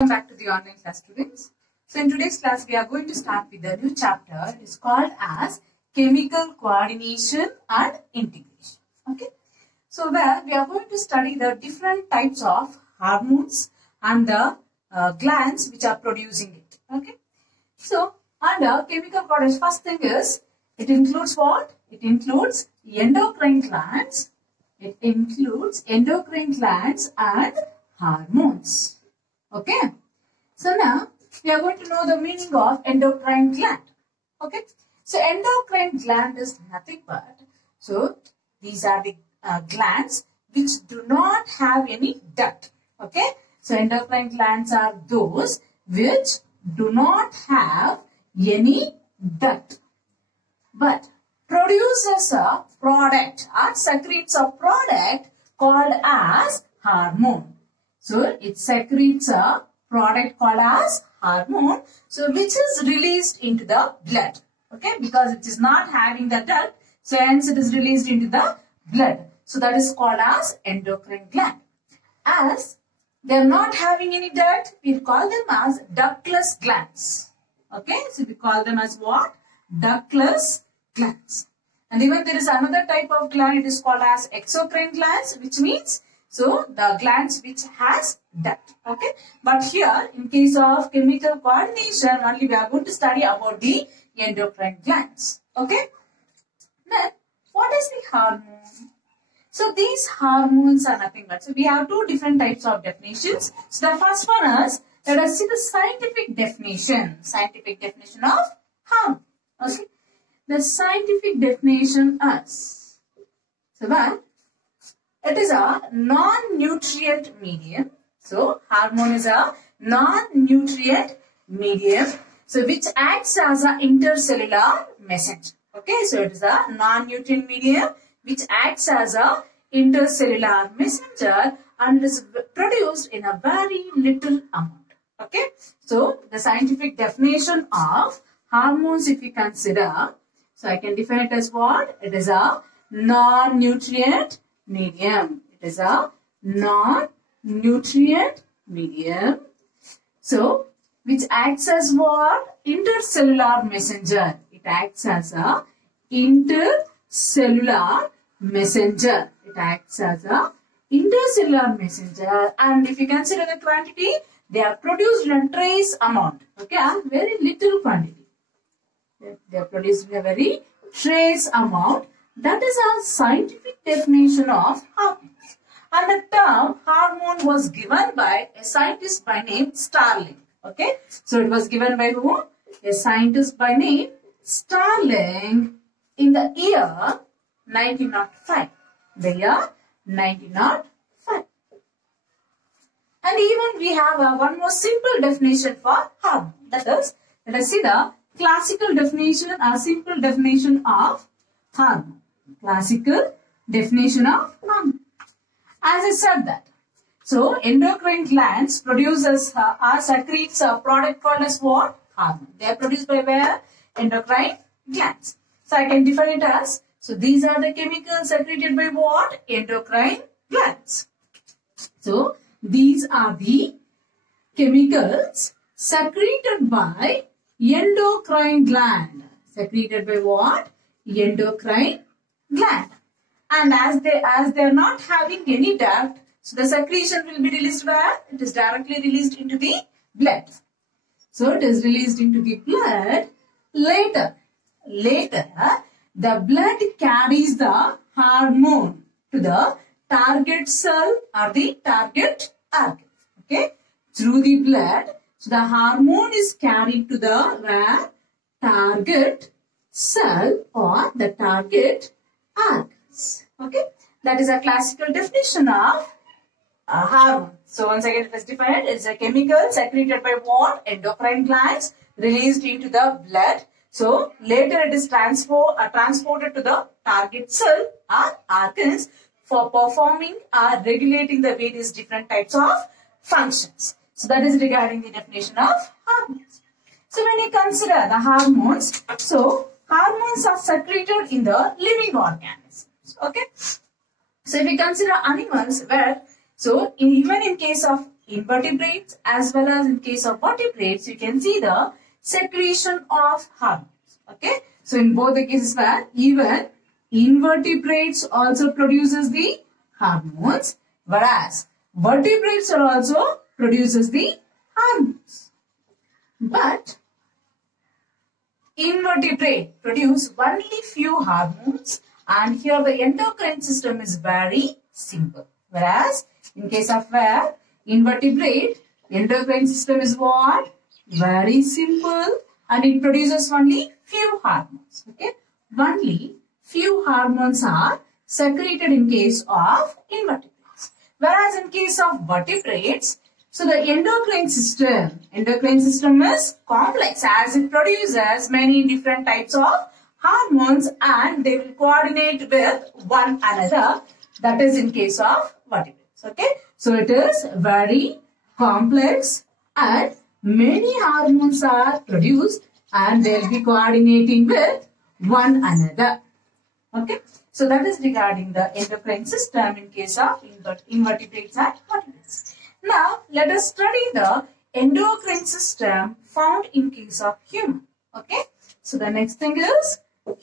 Welcome back to the online class, students. So in today's class, we are going to start with a new chapter. It is called as chemical coordination and integration. Okay. So where we are going to study the different types of hormones and the glands which are producing it. Okay. So under chemical coordination, first thing is it includes what? It includes endocrine glands. It includes endocrine glands and hormones. Okay. So now we are going to know the meaning of endocrine gland. Okay. So endocrine gland is nothing but, so these are the glands which do not have any duct. Okay. So endocrine glands are those which do not have any duct, but produces a product or secretes a product called as hormone. So it secretes a product called as hormone, so which is released into the blood. Okay, because it is not having the duct, so hence it is released into the blood. So that is called as endocrine gland. As they are not having any duct, we call them as ductless glands. Okay, so we call them as what? Ductless glands. And even there is another type of gland, it is called as exocrine glands, which means so the glands which has duct. Okay, but here in case of chemical coordination only we are going to study about the endocrine glands. Okay, then what is the hormone? So these hormones are nothing but, so we have two different types of definitions. So the first one is, let us see the scientific definition. Scientific definition of hormone. Okay, the scientific definition is, so that it is a non-nutrient medium. So hormone is a non-nutrient medium, so which acts as an intercellular messenger. Okay, so it is a non-nutrient medium which acts as a intercellular messenger and is produced in a very little amount. Okay, so the scientific definition of hormones, if you consider, so I can define it as what? It is a non-nutrient medium. It is a non-nutrient medium, so which acts as what? Intercellular messenger. It acts as a intercellular messenger. It acts as a intercellular messenger, and if you consider the quantity, they are produced in a trace amount. Okay, very little quantity. They are produced in a very trace amount. That is our scientific definition of hormones. And the term hormone was given by a scientist by name Starling. Okay, so it was given by whom? A scientist by name Starling in the year 1905. The year 1905. And even we have one more simple definition for hormone. That is, let us see the classical definition or simple definition of hormone. Classical definition of hormone. As I said that, so endocrine glands produces or secretes a product called as what? Hormone. They are produced by where? Endocrine glands. So I can define it as, so these are the chemicals secreted by what? Endocrine glands. So these are the chemicals secreted by endocrine gland. Secreted by what? Endocrine gland. And as they are not having any duct, so the secretion will be released where? It is directly released into the blood. So it is released into the blood. Later, the blood carries the hormone to the target cell or the target organ. Okay, through the blood, so the hormone is carried to the where? Target cell or the target organ. Okay, that is a classical definition of hormone. So once again it is defined, it is a chemical secreted by what? Endocrine glands, released into the blood. So later it is transported to the target cell or organs for performing or regulating the various different types of functions. So that is regarding the definition of hormones. So when you consider the hormones, so hormones are secreted in the living organisms. Okay, so if we consider animals, where so even in case of invertebrates as well as in case of vertebrates, you can see the secretion of hormones. Okay. So in both the cases where even invertebrates also produces the hormones, whereas vertebrates are also produces the hormones. But invertebrate produce only few hormones, and here the endocrine system is very simple. Whereas in case of where invertebrate, endocrine system is what? Very simple, and it produces only few hormones. Okay, only few hormones are secreted in case of invertebrates. Whereas in case of vertebrates, so the endocrine system is complex as it produces many different types of hormones and they will coordinate with one another. That is in case of vertebrates. Okay, so it is very complex and many hormones are produced and they will be coordinating with one another. Okay, so that is regarding the endocrine system in case of invertebrates and vertebrates. Now, let us study the endocrine system found in case of human. Okay, so the next thing is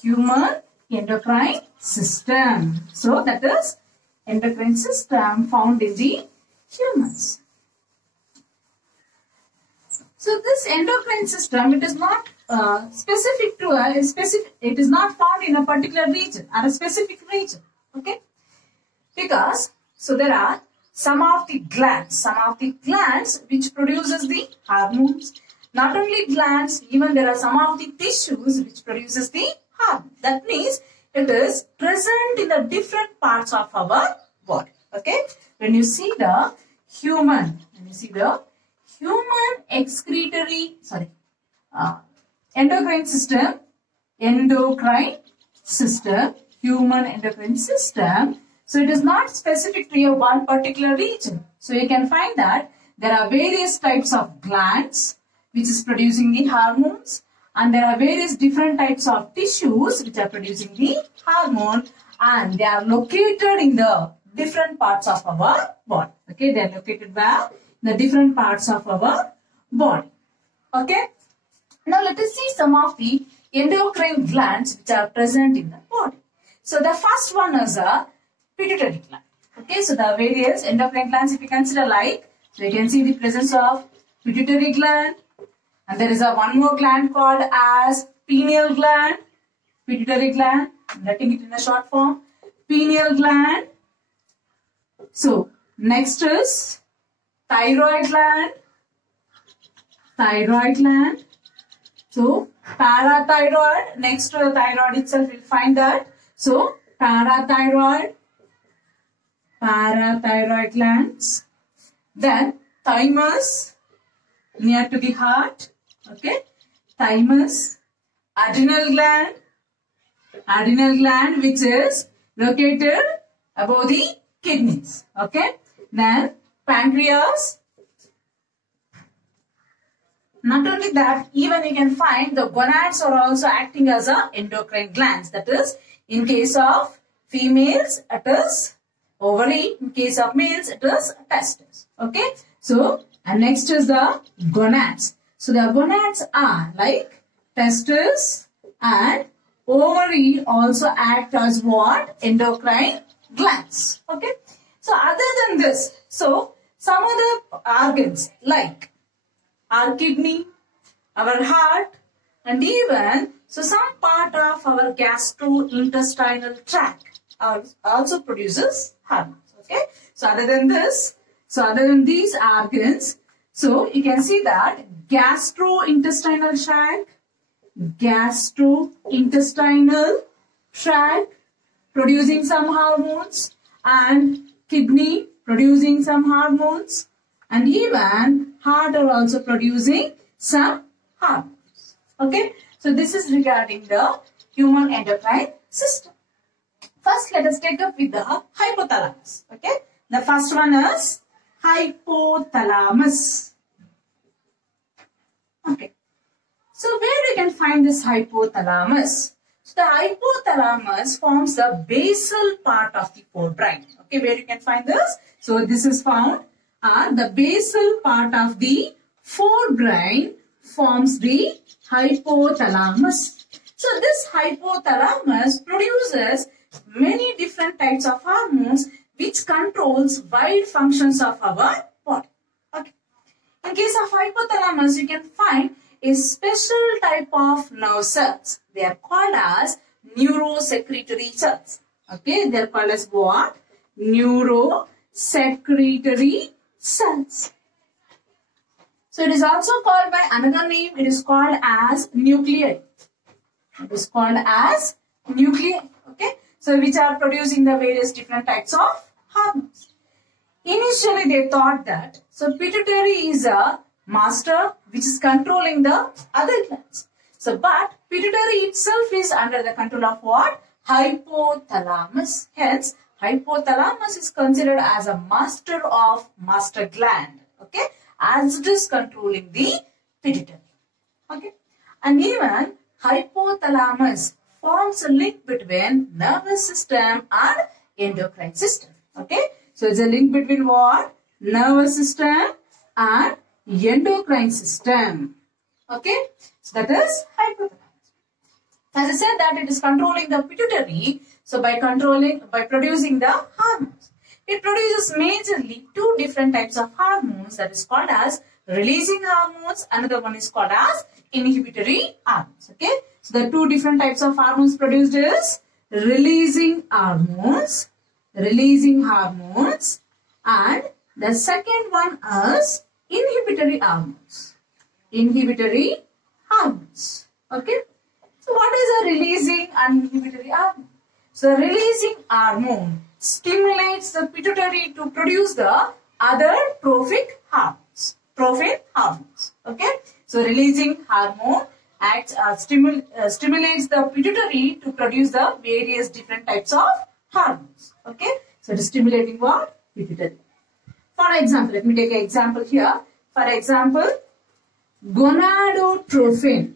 human endocrine system. So that is endocrine system found in the humans. So this endocrine system, it is not specific to it is not found in a particular region or a specific region. Okay, because so there are some of the glands which produces the hormones. Not only glands, even there are some of the tissues which produces the hormone. That means it is present in the different parts of our body. Okay, when you see the human endocrine system, human endocrine system. So it is not specific to one particular region. So you can find that there are various types of glands which is producing the hormones, and there are various different types of tissues which are producing the hormone, and they are located in the different parts of our body. Okay, they are located where? The different parts of our body. Okay. Now let us see some of the endocrine glands which are present in the body. So the first one is a pituitary gland. Okay, so the various endocrine glands, if you consider like, so you can see the presence of pituitary gland, and there is a one more gland called as pineal gland. Pituitary gland, I'm letting it in a short form, pineal gland. So next is thyroid gland. So parathyroid, next to the thyroid itself we'll find that. So parathyroid glands. Then thymus, near to the heart. Okay, thymus. Adrenal gland which is located above the kidneys. Okay, then pancreas. Not only that, even you can find the gonads are also acting as a endocrine glands. That is, in case of females, it is ovary. In case of males, it is testes. Okay. So, and next is the gonads. So, the gonads are like testes and ovary also act as what? Endocrine glands. Okay. So, other than this, so some other organs like our kidney, our heart, and even so some part of our gastrointestinal tract also produces hormones. Okay, so other than these organs, so you can see that gastrointestinal tract producing some hormones, and kidney producing some hormones, and even heart are also producing some hormones. Okay, so this is regarding the human endocrine system. First, let us take up with the hypothalamus. Okay, the first one is hypothalamus. Okay, so where we can find this hypothalamus? So the hypothalamus forms the basal part of the forebrain. Okay, where you can find this? So this is found the basal part of the forebrain forms the hypothalamus. So this hypothalamus produces many different types of hormones which controls wide functions of our body. Okay. In case of hypothalamus, you can find a special type of nerve cells. They are called as neurosecretory cells. Okay, they are called as what? Neurosecretory cells. So it is also called by another name. It is called as nuclei. It is called as nuclei. Okay, so which are producing the various different types of hormones. Initially, they thought that pituitary is a master which is controlling the other glands. So, but pituitary itself is under the control of what? Hypothalamus. Hence, hypothalamus is considered as a master of master gland. Okay, as it is controlling the pituitary. Okay, and even hypothalamus forms a link between nervous system and endocrine system. Okay, so it's a link between what? Nervous system and endocrine system. Okay, so that is hypothalamus. As I said that it is controlling the pituitary. So by producing the hormones, it produces majorly two different types of hormones, that is called as releasing hormones. Another one is called as inhibitory hormones. Okay, so the two different types of hormones produced is releasing hormones, and the second one is inhibitory hormones. Okay. So what is a releasing and inhibitory hormone? So releasing hormone stimulates the pituitary to produce the other trophic hormones. Okay. So releasing hormone acts stimulates the pituitary to produce the various different types of hormones. Okay. So it is stimulating what? Pituitary. For example, let me take an example here. For example, gonadotrophin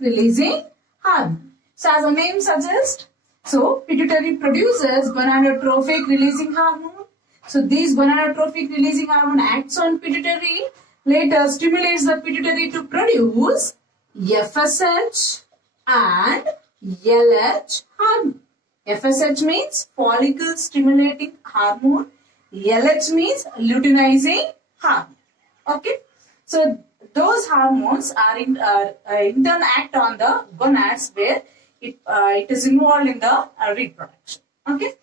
releasing hormone. So as the name suggests, so pituitary produces gonadotrophic releasing hormone. So this gonadotrophic releasing hormone acts on pituitary, later stimulates the pituitary to produce FSH and LH hormone. FSH means follicle stimulating hormone. LH means luteinizing hormone. Okay. So those hormones are in turn act on the gonads where it is involved in the reproduction. Okay.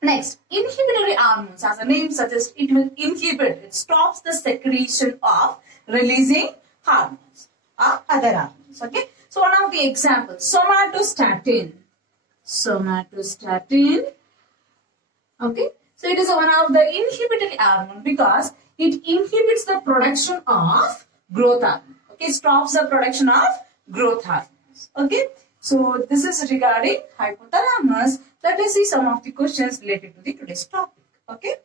Next, inhibitory hormones, as the name suggests, it will inhibit, it stops the secretion of releasing hormones or other hormones. Okay. So one of the examples, somatostatin. Okay. So it is one of the inhibitory hormone because it inhibits the production of growth hormone. Okay. Stops the production of growth hormones. Okay. So this is regarding hypothalamus. Let us see some of the questions related to the today's topic. Okay.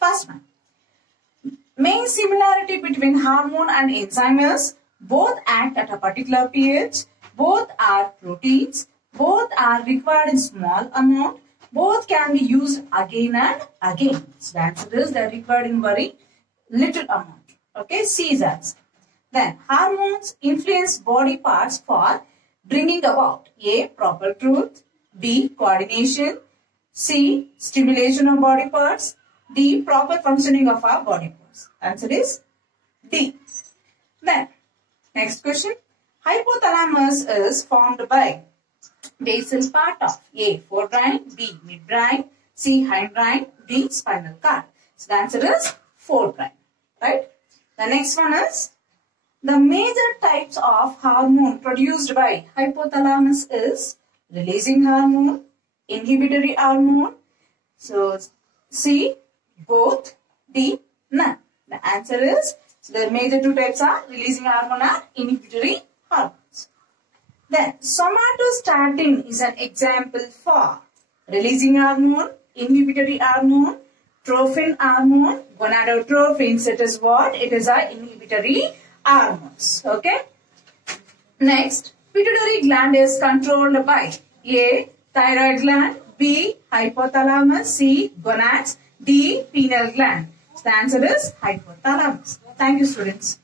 First one. Main similarity between hormone and enzyme is both act at a particular pH, both are proteins, both are required in small amount, both can be used again and again. So the answer is they are required in very little amount. Okay, C is answer. Then hormones influence body parts for bringing about A. Proper growth, B. Coordination, C. Stimulation of body parts, D. Proper functioning of our body parts. Answer is D. Then next question. Hypothalamus is formed by basal part of A. Forebrain, B. Midbrain, C. Hindbrain, D. Spinal cord. So the answer is forebrain. Right? The next one is the major types of hormone produced by hypothalamus is releasing hormone, inhibitory hormone. So C, both, D, none. The answer is, so the major two types are releasing hormone and inhibitory hormones. Then somatostatin is an example for releasing hormone, inhibitory hormone, trophin hormone, gonadotrophins. It is what? It is our inhibitory hormones. Okay. Next, pituitary gland is controlled by A. Thyroid gland, B. Hypothalamus, C. Gonads, D. Pineal gland. So the answer is hypothalamus. Thank you, students.